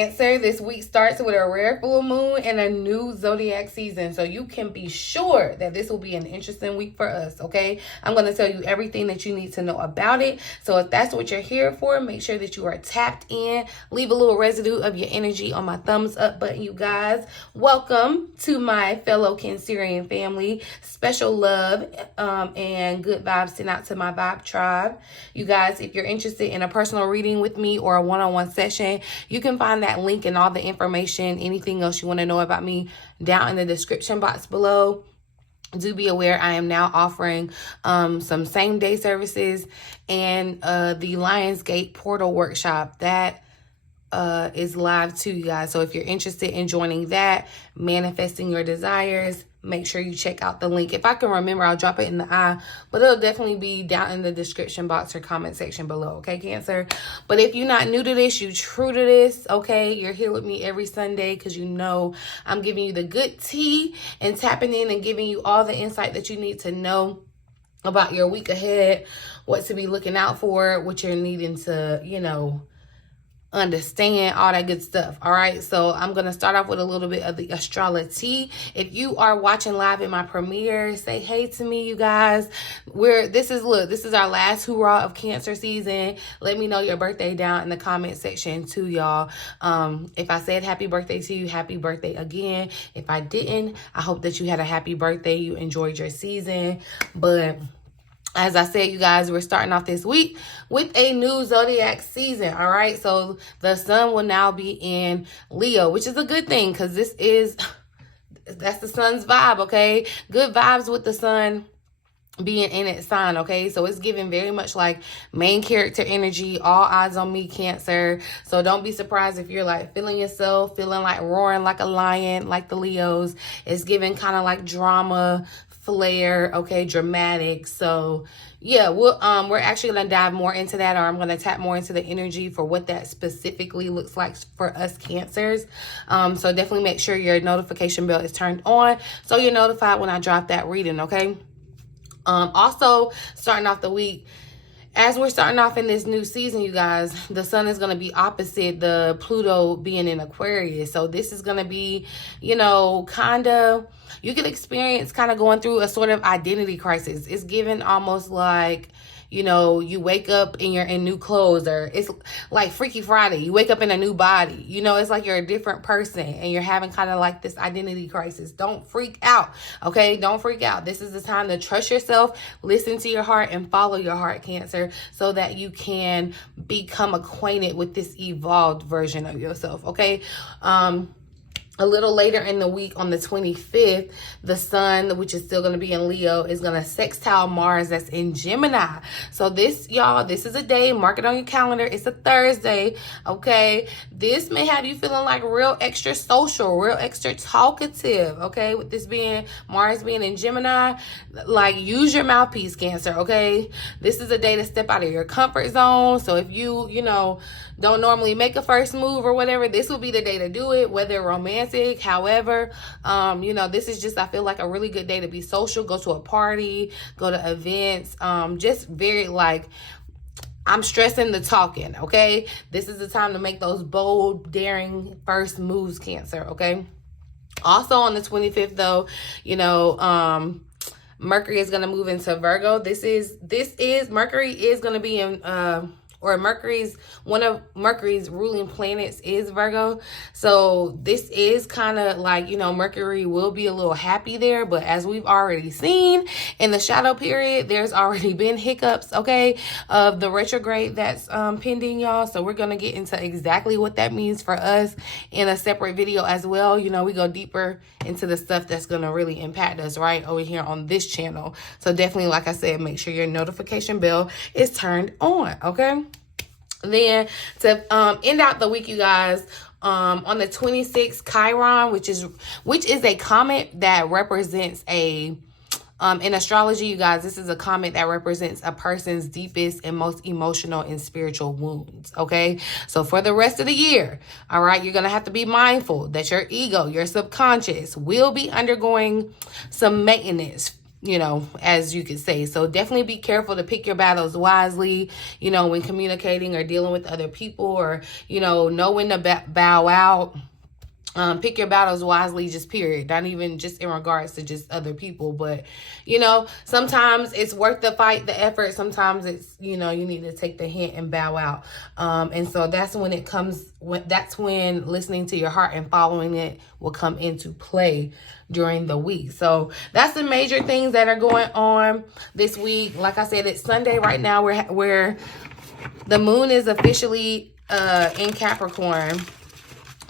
Cancer, this week starts with a rare full moon and a new zodiac season. So you can be sure that this will be an interesting week for us, okay? I'm going to tell you everything that you need to know about it. So if that's what you're here for, make sure that you are tapped in. Leave a little residue of your energy on my thumbs up button, you guys. Welcome to my fellow Cancerian family. Special love and good vibes sent out to my vibe tribe. You guys, if you're interested in a personal reading with me or a one-on-one session, you can find that link and all the information, anything else you want to know about me, down in the description box below. Do be aware I am now offering some same-day services and the Lionsgate portal workshop that is live too, you guys. So if you're interested in joining that, manifesting your desires, make sure you check out the link. If I can remember, I'll drop it in the eye, but it'll definitely be down in the description box or comment section below, okay, Cancer? But if you're not new to this, you true to this, okay, you're here with me every Sunday because you know I'm giving you the good tea and tapping in and giving you all the insight that you need to know about your week ahead, what to be looking out for, what you're needing to, you know, understand, all that good stuff. All right, so I'm gonna start off with a little bit of the Astrolo-tea. If you are watching live in my premiere, say hey to me, you guys. This is our last hoorah of Cancer season. Let me know your birthday down in the comment section too, y'all. If I said happy birthday to you, happy birthday again. If I didn't, I hope that you had a happy birthday, you enjoyed your season. But as I said, you guys, we're starting off this week with a new zodiac season, all right? So the sun will now be in Leo, which is a good thing because that's the sun's vibe, okay? Good vibes with the sun being in its sign, okay? So it's giving very much like main character energy, all eyes on me, Cancer. So don't be surprised if you're like feeling yourself, feeling like roaring like a lion, like the Leos. It's giving kind of like drama, flair, okay, dramatic. So yeah, we're actually gonna dive more into that, or I'm gonna tap more into the energy for what that specifically looks like for us Cancers. So definitely make sure your notification bell is turned on so you're notified when I drop that reading, okay? Also starting off the week, as we're starting off in this new season, you guys, the sun is going to be opposite the Pluto being in Aquarius. So this is going to be, you know, you can experience kind of going through a sort of identity crisis. It's given almost like, you know, you wake up and you're in new clothes, or it's like Freaky Friday. You wake up in a new body. You know, it's like you're a different person and you're having kind of like this identity crisis. Don't freak out, okay? Don't freak out. This is the time to trust yourself, listen to your heart, and follow your heart, Cancer, so that you can become acquainted with this evolved version of yourself, okay? A little later in the week, on the 25th, the sun, which is still going to be in Leo, is going to sextile Mars that's in Gemini. So this, y'all, this is a day, mark it on your calendar. It's a Thursday, okay? This may have you feeling like real extra social, real extra talkative, okay? With this being, Mars being in Gemini, like use your mouthpiece, Cancer, okay? This is a day to step out of your comfort zone. So if you know, don't normally make a first move or whatever, this will be the day to do it, whether romantic. However, you know, this is just, I feel like a really good day to be social, go to a party, go to events, just very like, I'm stressing the talking, okay? This is the time to make those bold, daring first moves, Cancer, okay? Also on the 25th though, you know, Mercury is going to move into Virgo. Mercury is going to be in, one of Mercury's ruling planets is Virgo. So this is kind of like, you know, Mercury will be a little happy there, but as we've already seen in the shadow period, there's already been hiccups, okay, of the retrograde that's pending, y'all. So we're going to get into exactly what that means for us in a separate video as well. You know, we go deeper into the stuff that's going to really impact us right over here on this channel. So definitely, like I said, make sure your notification bell is turned on, okay? Then to end out the week, you guys, on the 26th, Chiron, which is a comet that represents in astrology, you guys, this is a comet that represents a person's deepest and most emotional and spiritual wounds, okay? So for the rest of the year, all right, you're going to have to be mindful that your ego, your subconscious will be undergoing some maintenance you know, as you could say. So definitely be careful to pick your battles wisely, you know, when communicating or dealing with other people, or, you know when to bow out. Pick your battles wisely, just period. Not even just in regards to just other people, but, you know, sometimes it's worth the fight, the effort. Sometimes it's, you know, you need to take the hint and bow out. And so that's when it comes, that's when listening to your heart and following it will come into play during the week. So that's the major things that are going on this week. Like I said, it's Sunday right now, where the moon is officially in Capricorn.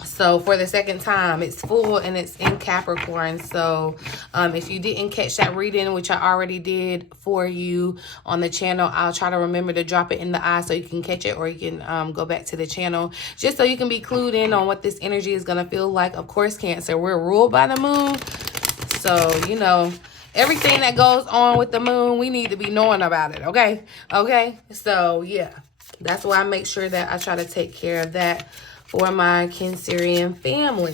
So for the second time, it's full and it's in Capricorn. So if you didn't catch that reading, which I already did for you on the channel, I'll try to remember to drop it in the eye so you can catch it, or you can go back to the channel just so you can be clued in on what this energy is going to feel like. Of course, Cancer, we're ruled by the moon. So, you know, everything that goes on with the moon, we need to be knowing about it. Okay. Okay. So, yeah, that's why I make sure that I try to take care of that for my Cancerian family.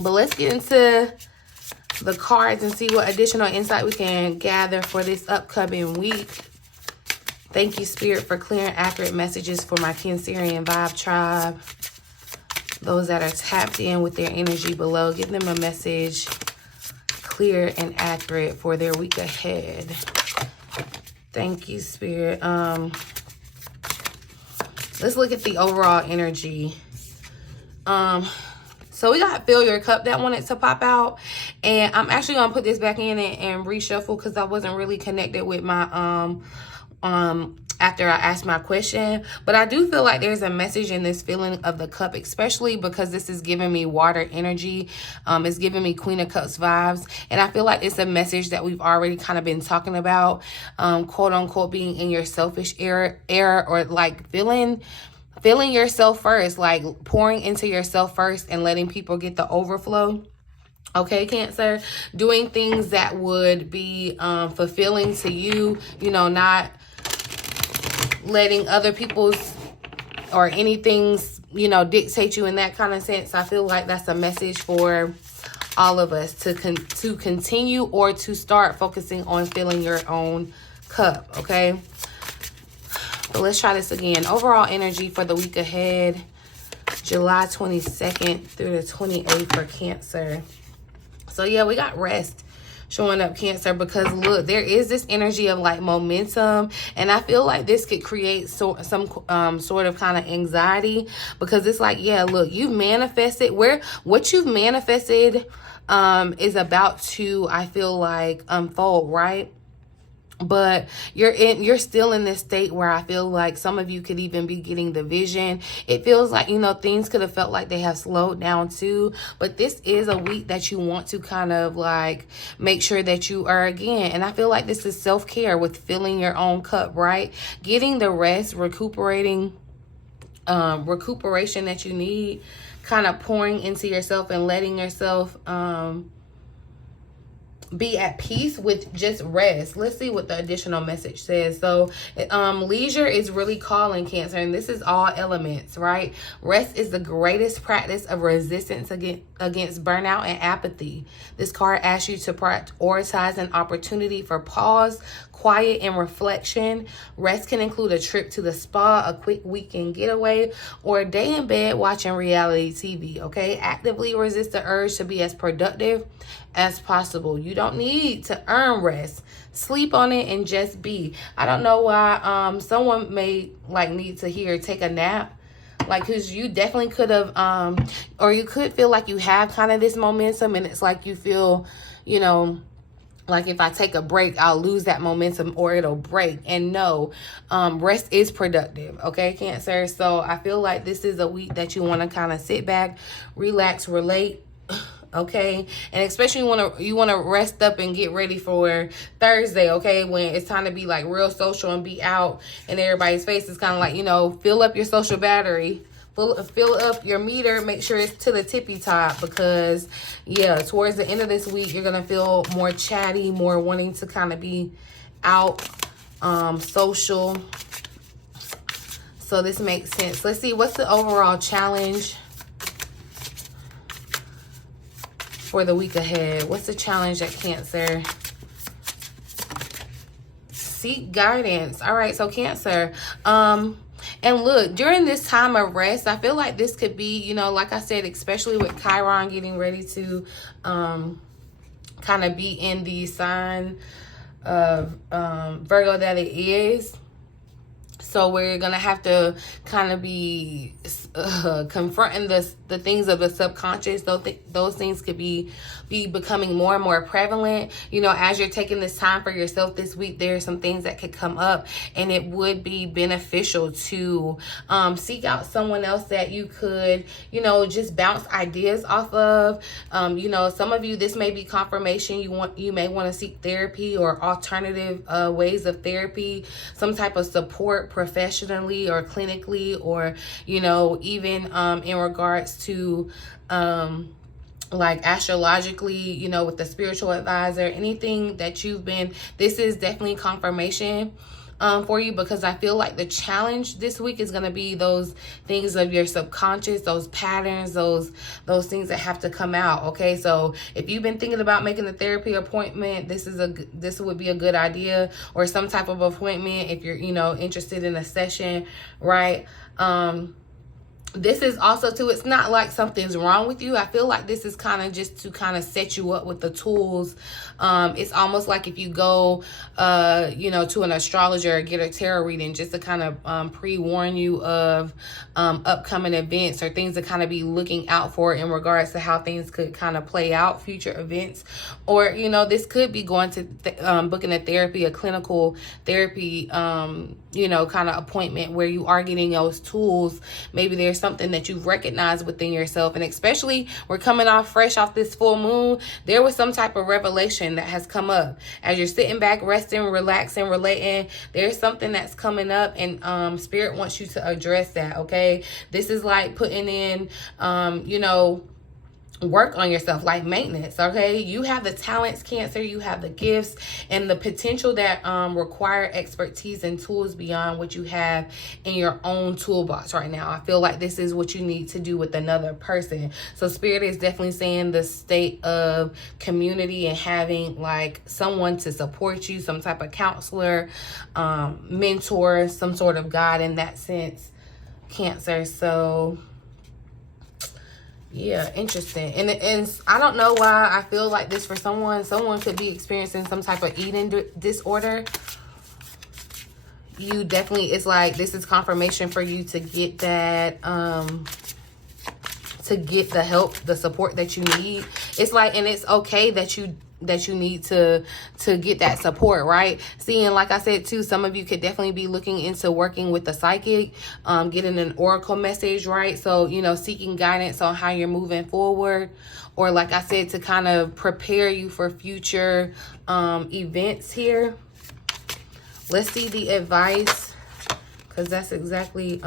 But let's get into the cards and see what additional insight we can gather for this upcoming week. Thank you, Spirit, for clear and accurate messages for my Cancerian vibe tribe. Those that are tapped in with their energy below, give them a message clear and accurate for their week ahead. Thank you, Spirit. Let's look at the overall energy. So we got Fill Your Cup that wanted to pop out, and I'm actually gonna put this back in and reshuffle because I wasn't really connected with my after I asked my question. But I do feel like there's a message in this feeling of the cup, especially because this is giving me water energy. It's giving me Queen of Cups vibes, and I feel like it's a message that we've already kind of been talking about, quote unquote, being in your selfish era, or like feeling yourself first, like pouring into yourself first and letting people get the overflow. Okay, Cancer, doing things that would be fulfilling to you, you know, not letting other people's or anything's, you know, dictate you in that kind of sense. I feel like that's a message for all of us to continue or to start focusing on filling your own cup. Okay. So let's try this again. Overall energy for the week ahead, July 22nd through the 28th for Cancer. So yeah, we got rest showing up, Cancer, because look, there is this energy of like momentum, and I feel like this could create some sort of kind of anxiety, because it's like, yeah, look, you've manifested what you've manifested is about to, I feel like, unfold, right? But you're still in this state where I feel like some of you could even be getting the vision. It feels like, you know, things could have felt like they have slowed down too. But this is a week that you want to kind of like make sure that you are again. And I feel like this is self-care with filling your own cup, right? Getting the rest, recuperation that you need, kind of pouring into yourself and letting yourself be at peace with just rest. Let's see what the additional message says. So leisure is really calling, Cancer, and this is all elements, right? Rest is the greatest practice of resistance against burnout and apathy. This card asks you to prioritize an opportunity for pause, quiet, and reflection. Rest can include a trip to the spa, a quick weekend getaway, or a day in bed watching reality TV. Okay, actively resist the urge to be as productive as possible. You don't need to earn rest. Sleep on it and just be. I don't know why someone may like need to hear take a nap, like, because you definitely could have or you could feel like you have kind of this momentum, and it's like you feel, you know, like if I take a break, I'll lose that momentum or it'll break. And no, rest is productive. Okay, Cancer. So I feel like this is a week that you want to kind of sit back, relax, relate. Okay, and especially you want to rest up and get ready for Thursday. Okay, when it's time to be like real social and be out in everybody's face. It's kind of like, you know, fill up your social battery, fill up your meter, make sure it's to the tippy top, because yeah, towards the end of this week you're gonna feel more chatty, more wanting to kind of be out, social. So this makes sense. Let's see, what's the overall challenge for the week ahead? What's the challenge at Cancer seek guidance. All right, so Cancer. And look, during this time of rest, I feel like this could be, you know, like I said, especially with Chiron getting ready to kind of be in the sign of Virgo that it is. So we're going to have to kind of be confronting the things of the subconscious. Those things could be becoming more and more prevalent. You know, as you're taking this time for yourself this week, there are some things that could come up, and it would be beneficial to seek out someone else that you could, you know, just bounce ideas off of. You know, some of you, this may be confirmation. You may want to seek therapy or alternative ways of therapy, some type of support professionally or clinically, or, you know, even in regards to like astrologically, you know, with the spiritual advisor, anything that you've been, this is definitely confirmation for you, because I feel like the challenge this week is going to be those things of your subconscious, those patterns, those things that have to come out. Okay, so if you've been thinking about making a therapy appointment, this would be a good idea, or some type of appointment if you're, you know, interested in a session, right? This is also too, it's not like something's wrong with you. I feel like this is kind of just to kind of set you up with the tools. It's almost like if you go, you know, to an astrologer or get a tarot reading, just to kind of pre-warn you of upcoming events or things to kind of be looking out for in regards to how things could kind of play out, future events. Or, you know, this could be going to booking a therapy, a clinical therapy, you know, kind of appointment where you are getting those tools. Maybe there's something that you've recognized within yourself, and especially we're coming off fresh off this full moon. There was some type of revelation that has come up as you're sitting back, resting, relaxing, relating. There's something that's coming up, and spirit wants you to address that. Okay, this is like putting in you know, work on yourself, like maintenance. Okay, you have the talents, Cancer, you have the gifts and the potential that require expertise and tools beyond what you have in your own toolbox right now. I feel like this is what you need to do with another person. So spirit is definitely saying the state of community and having like someone to support you, some type of counselor, mentor, some sort of guide in that sense, Cancer. So yeah, interesting. And I don't know why I feel like this for someone. Someone could be experiencing some type of eating disorder. You definitely, it's like this is confirmation for you to get that, to get the help, the support that you need. It's like, and it's okay that you need to get that support, right? Seeing, like I said too, some of you could definitely be looking into working with the psychic, getting an oracle message, right? So, you know, seeking guidance on how you're moving forward, or like I said, to kind of prepare you for future events here. Let's see the advice, because that's exactly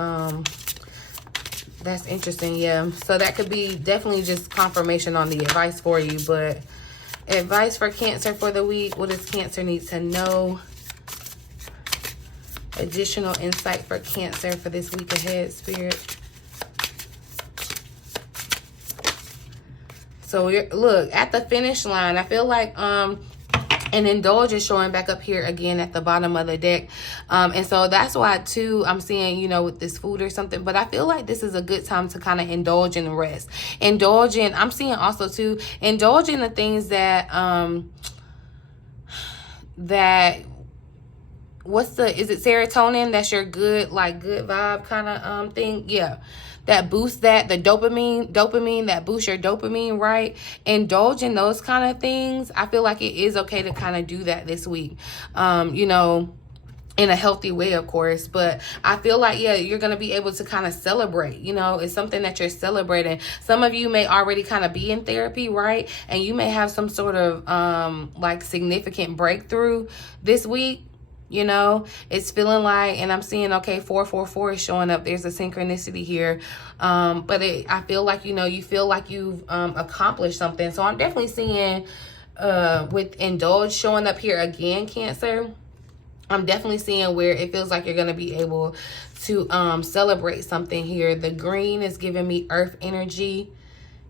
that's interesting. Yeah, so that could be definitely just confirmation on the advice for you. But advice for Cancer for the week. What does Cancer need to know? Additional insight for Cancer for this week ahead, Spirit. So we're, look, at the finish line. I feel like and indulge is showing back up here again at the bottom of the deck. And so that's why too, I'm seeing, you know, with this food or something, but I feel like this is a good time to kind of indulge in rest. Indulge in, I'm seeing also too, indulge in the things that, is it serotonin? That's your good, like good vibe kind of thing. Yeah. That boosts that, the dopamine that boosts your dopamine, right? Indulge in those kind of things. I feel like it is okay to kind of do that this week, you know, in a healthy way, of course. But I feel like, yeah, you're going to be able to kind of celebrate, you know, it's something that you're celebrating. Some of you may already kind of be in therapy, right? And you may have some sort of like significant breakthrough this week. You know, it's feeling like, and I'm seeing, okay, 444 is showing up. There's a synchronicity here. But I feel like, you know, you feel like you've accomplished something. So I'm definitely seeing with indulge showing up here again, Cancer. I'm definitely seeing where it feels like you're going to be able to celebrate something here. The green is giving me earth energy.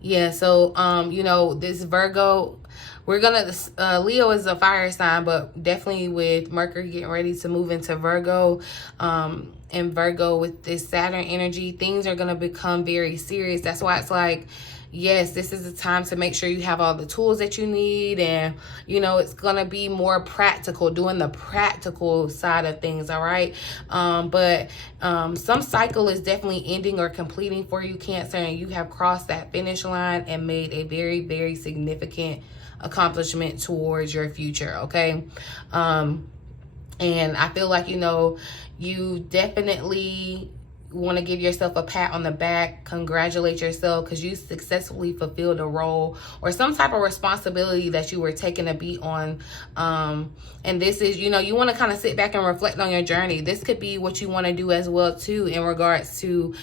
Yeah, so, you know, this Virgo, we're gonna, Leo is a fire sign, but definitely with Mercury getting ready to move into Virgo, and Virgo with this Saturn energy, things are gonna become very serious. That's why it's like, yes, this is the time to make sure you have all the tools that you need, and you know, it's gonna be more practical, doing the practical side of things. All right, but some cycle is definitely ending or completing for you, Cancer, and you have crossed that finish line and made a very, very significant accomplishment towards your future. Okay, and I feel like, you know, you definitely want to give yourself a pat on the back, congratulate yourself, because you successfully fulfilled a role or some type of responsibility that you were taking a beat on. And this is, you know, you want to kind of sit back and reflect on your journey. This could be what you want to do as well too, in regards to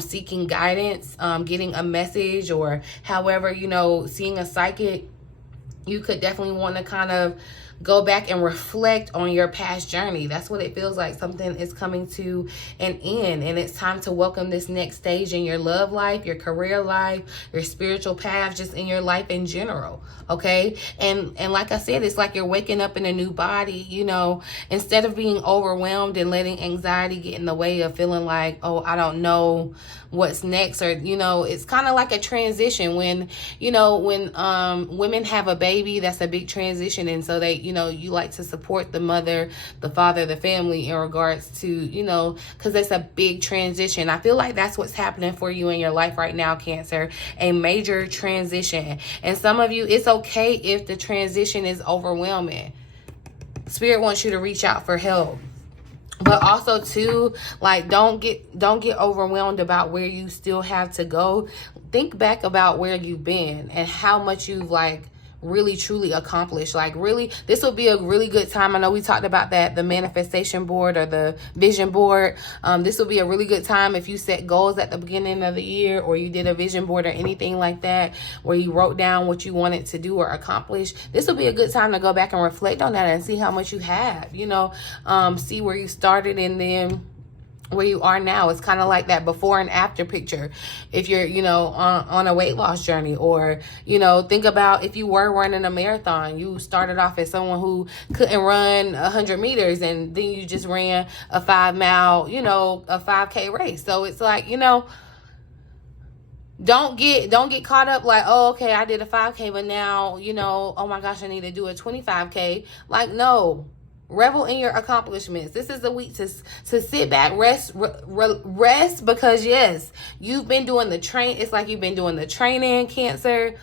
seeking guidance, getting a message, or however, you know, seeing a psychic. You could definitely want to kind of go back and reflect on your past journey. That's what it feels like. Something is coming to an end, and it's time to welcome this next stage in your love life, your career life, your spiritual path, just in your life in general. Okay, and like I said, it's like you're waking up in a new body. You know, instead of being overwhelmed and letting anxiety get in the way of feeling like, oh, I don't know what's next, or, you know, it's kind of like a transition when, you know, when women have a baby, that's a big transition. And so they, you know, you like to support the mother, the father, the family in regards to, you know, because it's a big transition. I feel like that's what's happening for you in your life right now, Cancer, a major transition. And some of you, it's okay if the transition is overwhelming. Spirit wants you to reach out for help. But also too, like, don't get overwhelmed about where you still have to go. Think back about where you've been and how much you've like really truly accomplished. Like, really, this will be a really good time. I know we talked about that, the manifestation board or the vision board. This will be a really good time if you set goals at the beginning of the year, or you did a vision board or anything like that, where you wrote down what you wanted to do or accomplish. This will be a good time to go back and reflect on that and see how much you have, you know, see where you started and then where you are now. It's kind of like that before and after picture. If you're, you know, on a weight loss journey, or, you know, think about if you were running a marathon. You started off as someone who couldn't run 100 meters, and then you just ran a 5-mile, you know, a 5K race. So it's like, you know, don't get caught up like, oh, okay, I did a 5K, but now, you know, oh my gosh, I need to do a 25K. Like, no. Revel in your accomplishments. This is a week to sit back, rest, because yes, you've been doing the it's like you've been doing the training, Cancer.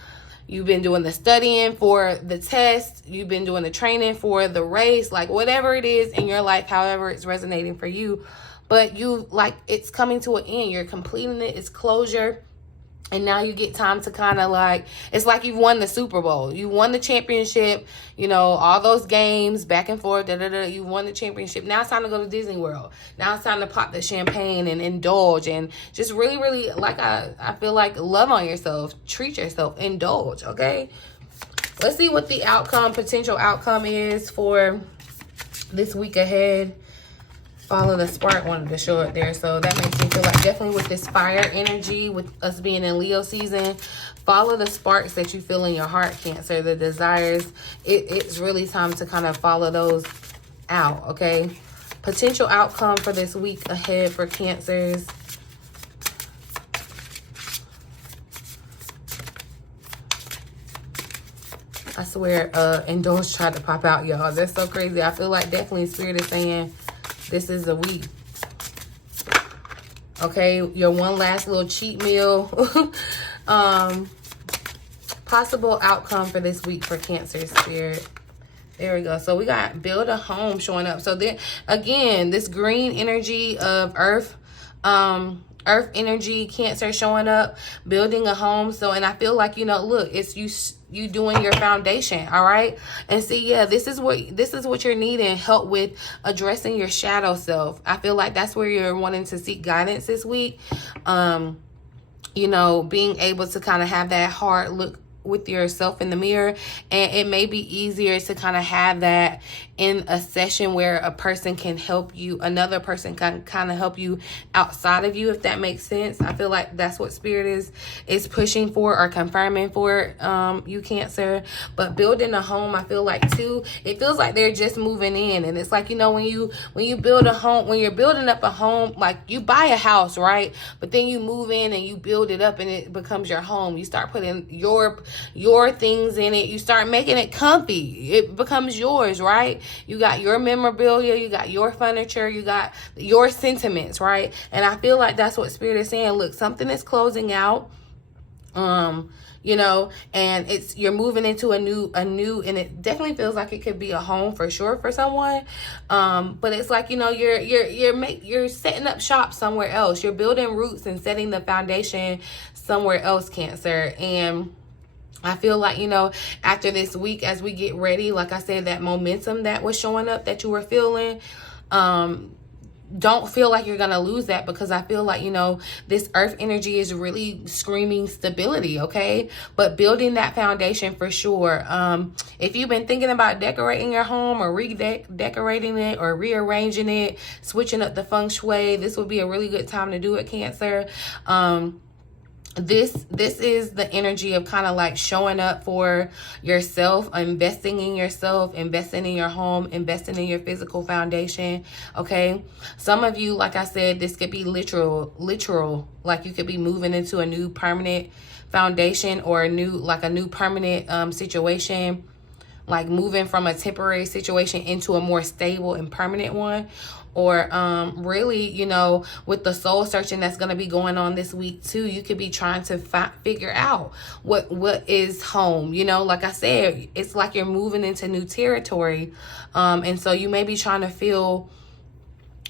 You've been doing the studying for the test. You've been doing the training for the race, like whatever it is in your life, however it's resonating for you. But you, like, it's coming to an end. You're completing it. It's closure. And now you get time to kind of like, it's like you've won the Super Bowl. You won the championship, you know, all those games back and forth, you won the championship. Now it's time to go to Disney World. Now it's time to pop the champagne and indulge and just really, really, like, I feel like, love on yourself, treat yourself, indulge, okay? Let's see what the potential outcome is for this week ahead. Follow the spark, wanted to show it there. So that makes me feel like definitely with this fire energy, with us being in Leo season, follow the sparks that you feel in your heart, Cancer, the desires. It's really time to kind of follow those out, okay? Potential outcome for this week ahead for Cancers. I swear, Indulge tried to pop out, y'all. That's so crazy. I feel like definitely Spirit is saying this is a week. Okay, your one last little cheat meal. Possible outcome for this week for Cancer, Spirit. There we go. So we got build a home showing up. So then again, this green energy of earth energy, Cancer showing up, building a home. So, and I feel like, you know, look, it's you doing your foundation, all right? And see, yeah, this is what you're needing help with, addressing your shadow self. I feel like that's where you're wanting to seek guidance this week. You know, being able to kind of have that hard look with yourself in the mirror, and it may be easier to kind of have that in a session where a person can help you, another person can kind of help you outside of you, if that makes sense. I feel like that's what Spirit is pushing for or confirming for you, Cancer. But building a home, I feel like too, it feels like they're just moving in. And it's like, you know, when you build a home, when you're building up a home, like you buy a house, right? But then you move in and you build it up and it becomes your home. You start putting your things in it. You start making it comfy. It becomes yours, right? You got your memorabilia, you got your furniture, you got your sentiments, right? And I feel like that's what Spirit is saying. Look, something is closing out. You know, and you're moving into a new, and it definitely feels like it could be a home for sure for someone. But it's like, you know, you're setting up shop somewhere else. You're building roots and setting the foundation somewhere else, Cancer. And I feel like, you know, after this week, as we get ready, like I said, that momentum that was showing up that you were feeling, don't feel like you're gonna lose that, because I feel like, you know, this earth energy is really screaming stability, okay? But building that foundation for sure. If you've been thinking about decorating your home or redecorating it or rearranging it, switching up the feng shui, this would be a really good time to do it, Cancer. This is the energy of kind of like showing up for yourself, investing in yourself, investing in your home, investing in your physical foundation, okay? Some of you, like I said, this could be literal, like you could be moving into a new permanent foundation or a new permanent situation, like moving from a temporary situation into a more stable and permanent one. Or really, you know, with the soul searching that's going to be going on this week too, you could be trying to figure out what is home. You know, like I said, it's like you're moving into new territory. And so you may be trying to feel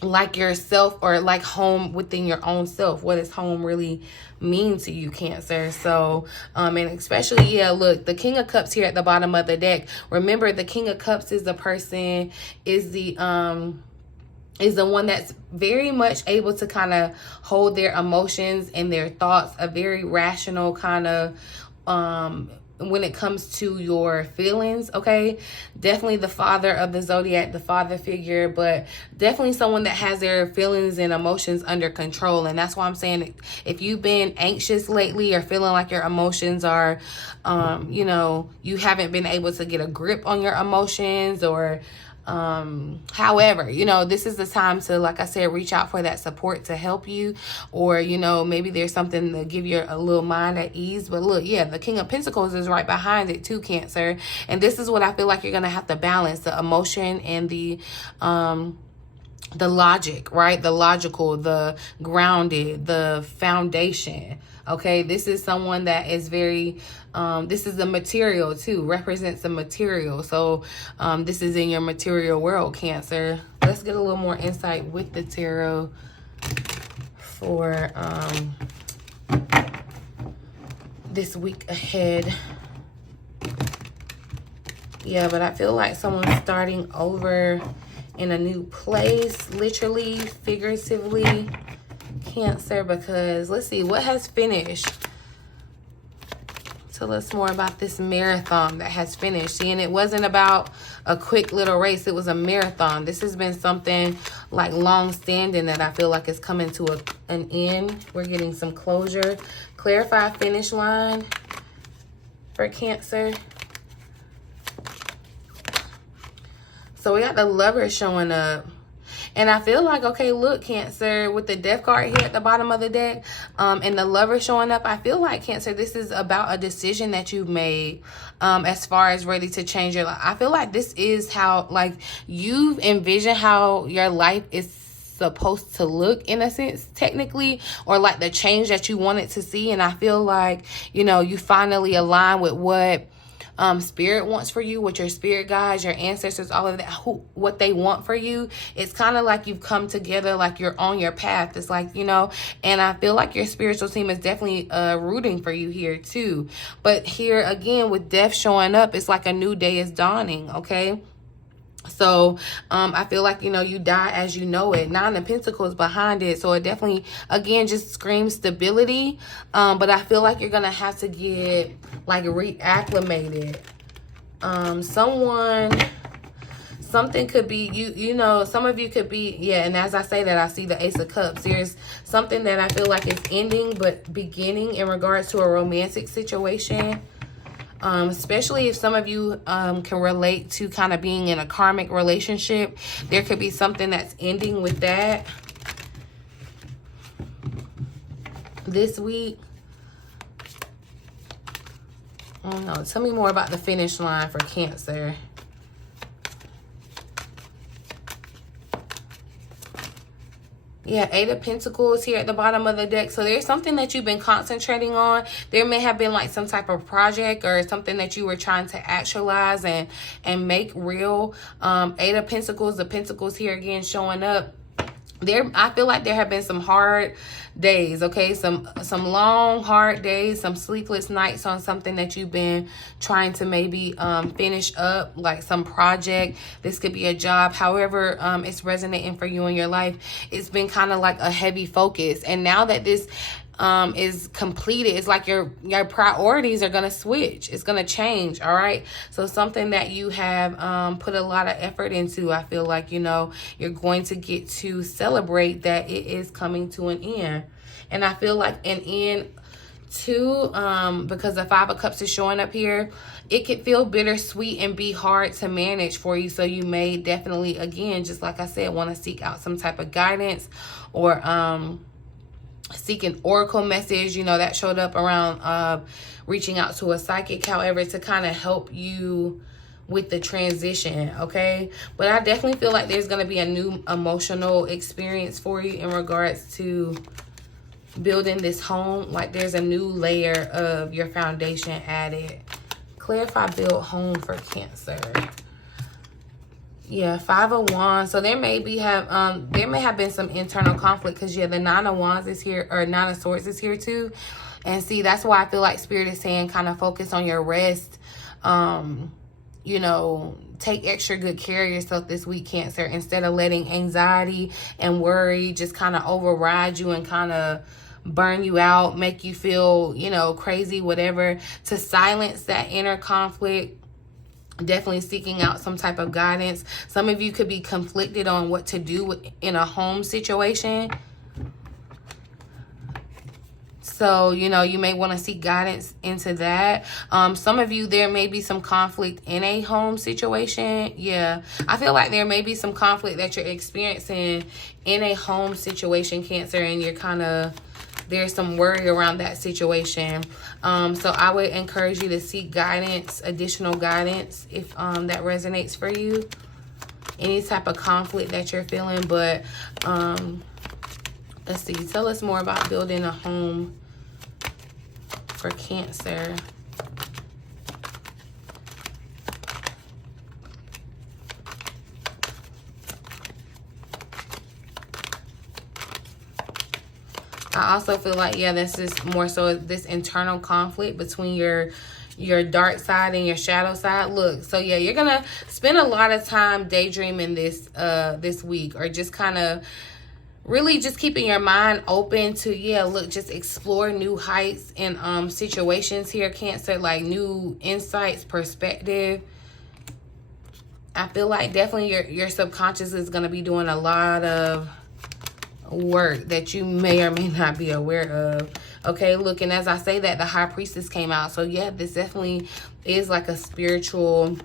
like yourself, or like home within your own self. What does home really mean to you, Cancer? So and especially, yeah, look, the King of Cups here at the bottom of the deck. Remember, the King of Cups is the person, is the one that's very much able to kind of hold their emotions and their thoughts, a very rational kind of when it comes to your feelings, okay? Definitely the father of the zodiac, the father figure, but definitely someone that has their feelings and emotions under control. And that's why I'm saying, if you've been anxious lately or feeling like your emotions are, you know, you haven't been able to get a grip on your emotions, or however, you know, this is the time to, like I said, reach out for that support to help you. Or, you know, maybe there's something to give you a little mind at ease. But look, yeah, the King of Pentacles is right behind it too, Cancer. And this is what I feel like you're gonna have to balance: the emotion and the logic, right? The logical, the grounded, the foundation. Okay, this is someone that is very, this is the material too, represents the material. So this is in your material world, Cancer. Let's get a little more insight with the tarot for this week ahead. Yeah, but I feel like someone's starting over in a new place, literally, figuratively, Cancer, because let's see what has finished. Tell us more about this marathon that has finished. See, and it wasn't about a quick little race. It was a marathon. This has been something like long-standing that I feel like is coming to an end. We're getting some closure. Clarify finish line for Cancer. So we got the Lover showing up. And I feel like, okay, look, Cancer, with the Death card here at the bottom of the deck, and the Lover showing up, I feel like, Cancer, this is about a decision that you've made as far as ready to change your life. I feel like this is how, like, you've envisioned how your life is supposed to look, in a sense, technically, or like the change that you wanted to see. And I feel like, you know, you finally align with what Spirit wants for you, what your spirit guides, your ancestors, all of that, what they want for you. It's kind of like you've come together, like you're on your path. It's like, you know, and I feel like your spiritual team is definitely rooting for you here too. But here again, with Death showing up, it's like a new day is dawning, okay? So I feel like, you know, you die as you know it. Nine of Pentacles behind it. So it definitely, again, just screams stability. But I feel like you're going to have to get like reacclimated. Something could be, you know, some of you could be, yeah, and as I say that, I see the Ace of Cups. There's something that I feel like is ending but beginning in regards to a romantic situation. Especially if some of you can relate to kind of being in a karmic relationship. There could be something that's ending with that this week. I don't know. Tell me more about the finish line for Cancer. Yeah, Eight of Pentacles here at the bottom of the deck. So there's something that you've been concentrating on. There may have been like some type of project or something that you were trying to actualize and make real. Eight of Pentacles, the Pentacles here again showing up. I feel like there have been some hard days, okay? Some long, hard days, some sleepless nights on something that you've been trying to maybe finish up, like some project. This could be a job. However, it's resonating for you in your life. It's been kind of like a heavy focus. And now that this is completed, it's like your priorities are going to switch. It's going to change, all right? So something that you have put a lot of effort into, I feel like, you know, you're going to get to celebrate that it is coming to an end. And I feel like an end too, because the Five of Cups is showing up here, it could feel bittersweet and be hard to manage for you. So you may definitely, again, just like I said, want to seek out some type of guidance or seek an oracle message, you know, that showed up around reaching out to a psychic, however, to kind of help you with the transition, okay? But I definitely feel like there's going to be a new emotional experience for you in regards to building this home. Like there's a new layer of your foundation added. Clarify, build home for Cancer. Yeah, Five of Wands. So there may have been some internal conflict because yeah, the Nine of Wands is here, or Nine of Swords is here too. And see, that's why I feel like Spirit is saying kind of focus on your rest. You know, take extra good care of yourself this week, Cancer, instead of letting anxiety and worry just kind of override you and kind of burn you out, make you feel, you know, crazy, whatever. To silence that inner conflict, definitely seeking out some type of guidance. Some of you could be conflicted on what to do in a home situation. So, you know, you may want to seek guidance into that. Some of you, there may be some conflict in a home situation. Yeah, I feel like there may be some conflict that you're experiencing in a home situation, Cancer, and you're kind of, there's some worry around that situation. So I would encourage you to seek guidance, additional guidance, if that resonates for you. Any type of conflict that you're feeling. But let's see. Tell us more about building a home for Cancer. I also feel like, yeah, this is more so this internal conflict between your dark side and your shadow side. Look, so yeah, you're gonna spend a lot of time daydreaming this week, or just kind of really just keeping your mind open to, yeah, look, just explore new heights and situations here, Cancer, like new insights, perspective. I feel like definitely your subconscious is going to be doing a lot of work that you may or may not be aware of. Okay, look, and as I say that, the High Priestess came out. So yeah, this definitely is like a spiritual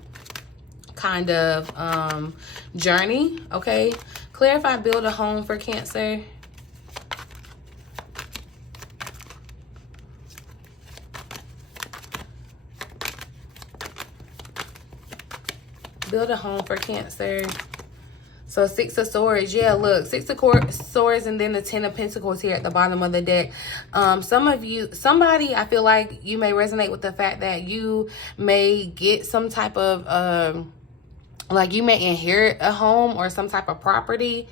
kind of journey. Okay, clarify, build a home for Cancer. Build a home for Cancer. So Six of Swords, yeah, look, Six of Swords and then the Ten of Pentacles here at the bottom of the deck. Somebody, I feel like you may resonate with the fact that you may get some type of, like you may inherit a home or some type of property.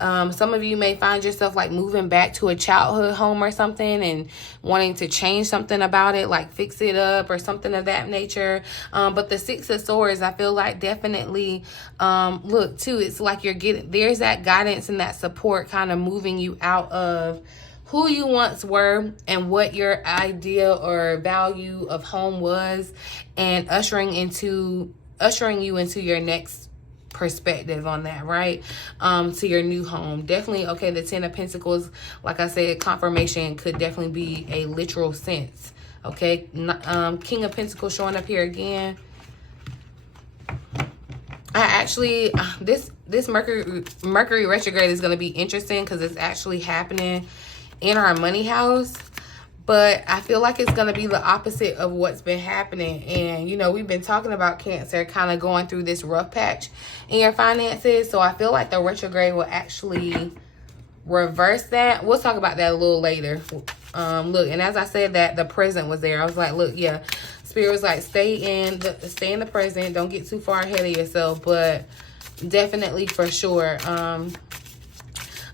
Some of you may find yourself like moving back to a childhood home or something and wanting to change something about it, like fix it up or something of that nature. But the Six of Swords, I feel like definitely, look too, it's like you're getting, there's that guidance and that support kind of moving you out of who you once were and what your idea or value of home was, and ushering you into your next perspective on that, right? To your new home. Definitely, okay, the Ten of Pentacles, like I said, confirmation could definitely be a literal sense. Okay, King of Pentacles showing up here again. I actually, this Mercury retrograde is going to be interesting because it's actually happening in our money house. But I feel like it's going to be the opposite of what's been happening. And, you know, we've been talking about Cancer kind of going through this rough patch in your finances. So I feel like the retrograde will actually reverse that. We'll talk about that a little later. Look, and as I said that, the present was there. I was like, look, yeah, Spirit was like, stay in the present. Don't get too far ahead of yourself. But definitely for sure. I'm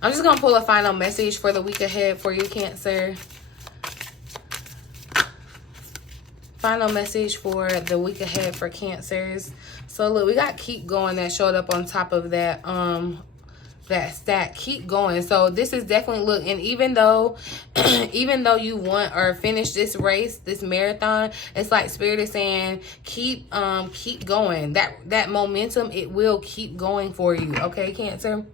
just going to pull a final message for the week ahead for you, Cancer. Final message for the week ahead for Cancers. So look, we got keep going that showed up on top of that that stat. Keep going. So this is definitely, look, and even though you want or finish this race, this marathon, it's like Spirit is saying keep going. That momentum, it will keep going for you, okay, Cancer?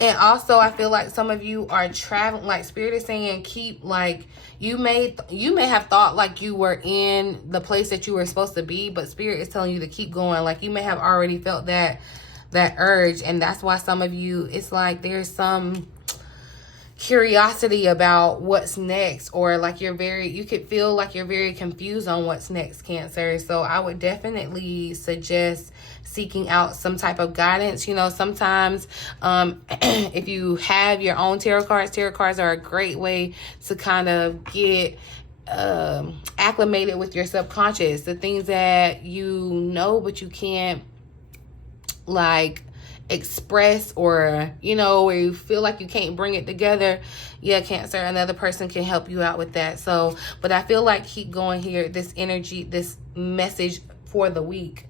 And also, I feel like some of you are traveling, like Spirit is saying keep, like, you may have thought like you were in the place that you were supposed to be, but Spirit is telling you to keep going. Like, you may have already felt that urge, and that's why some of you, it's like there's some curiosity about what's next, or like you could feel like you're very confused on what's next, Cancer. So I would definitely suggest seeking out some type of guidance. You know, sometimes if you have your own tarot cards are a great way to kind of get acclimated with your subconscious, the things that you know but you can't like express, or you know, where you feel like you can't bring it together. Yeah, Cancer, another person can help you out with that. So, but I feel like keep going here. This energy, this message for the week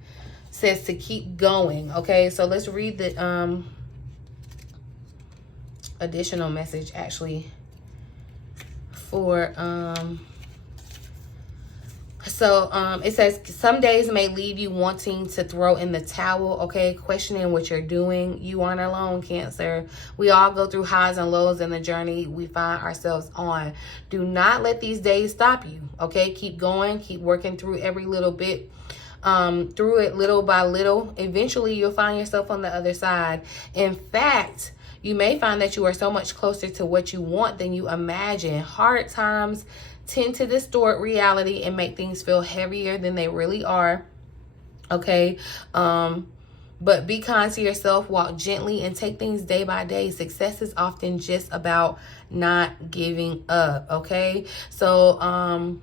says to keep going. Okay, so let's read the additional message actually for it says some days may leave you wanting to throw in the towel, okay, questioning what you're doing. You aren't alone, Cancer. We all go through highs and lows in the journey we find ourselves on. Do not let these days stop you, okay? Keep going, keep working through every little bit, through it little by little. Eventually, you'll find yourself on the other side. In fact, you may find that you are so much closer to what you want than you imagine. Hard times tend to distort reality and make things feel heavier than they really are, okay? But be kind to yourself, walk gently, and take things day by day. Success is often just about not giving up, okay? So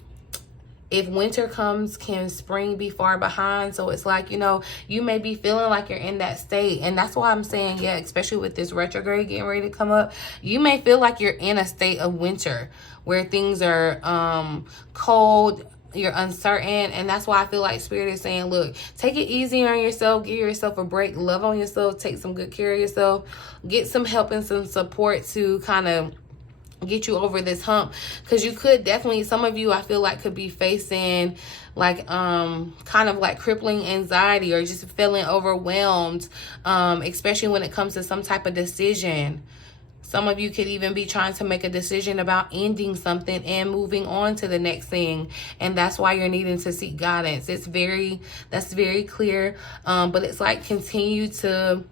if winter comes, can spring be far behind? So it's like, you know, you may be feeling like you're in that state. And that's why I'm saying, yeah, especially with this retrograde getting ready to come up, you may feel like you're in a state of winter where things are cold, you're uncertain. And that's why I feel like Spirit is saying, look, take it easy on yourself, give yourself a break, love on yourself, take some good care of yourself, get some help and some support to kind of get you over this hump. Because you could definitely, some of you I feel like could be facing like kind of like crippling anxiety, or just feeling overwhelmed, especially when it comes to some type of decision. Some of you could even be trying to make a decision about ending something and moving on to the next thing. And that's why you're needing to seek guidance. That's very clear. But it's like continue to,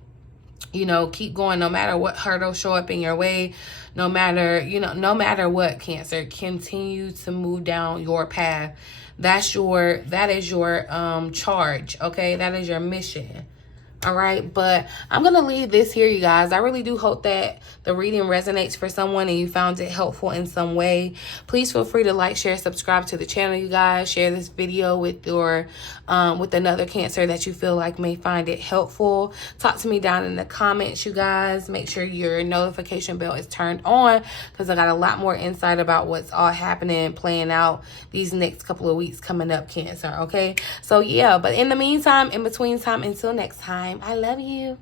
you know, keep going no matter what hurdles show up in your way. No matter, you know, no matter what, Cancer, continue to move down your path. That is your charge, okay? That is your mission. All right, but I'm going to leave this here, you guys. I really do hope that the reading resonates for someone and you found it helpful in some way. Please feel free to like, share, subscribe to the channel, you guys. Share this video with your with another Cancer that you feel like may find it helpful. Talk to me down in the comments, you guys. Make sure your notification bell is turned on, because I got a lot more insight about what's all happening, playing out these next couple of weeks coming up, Cancer, okay? So, yeah, but in the meantime, in between time, until next time, I love you.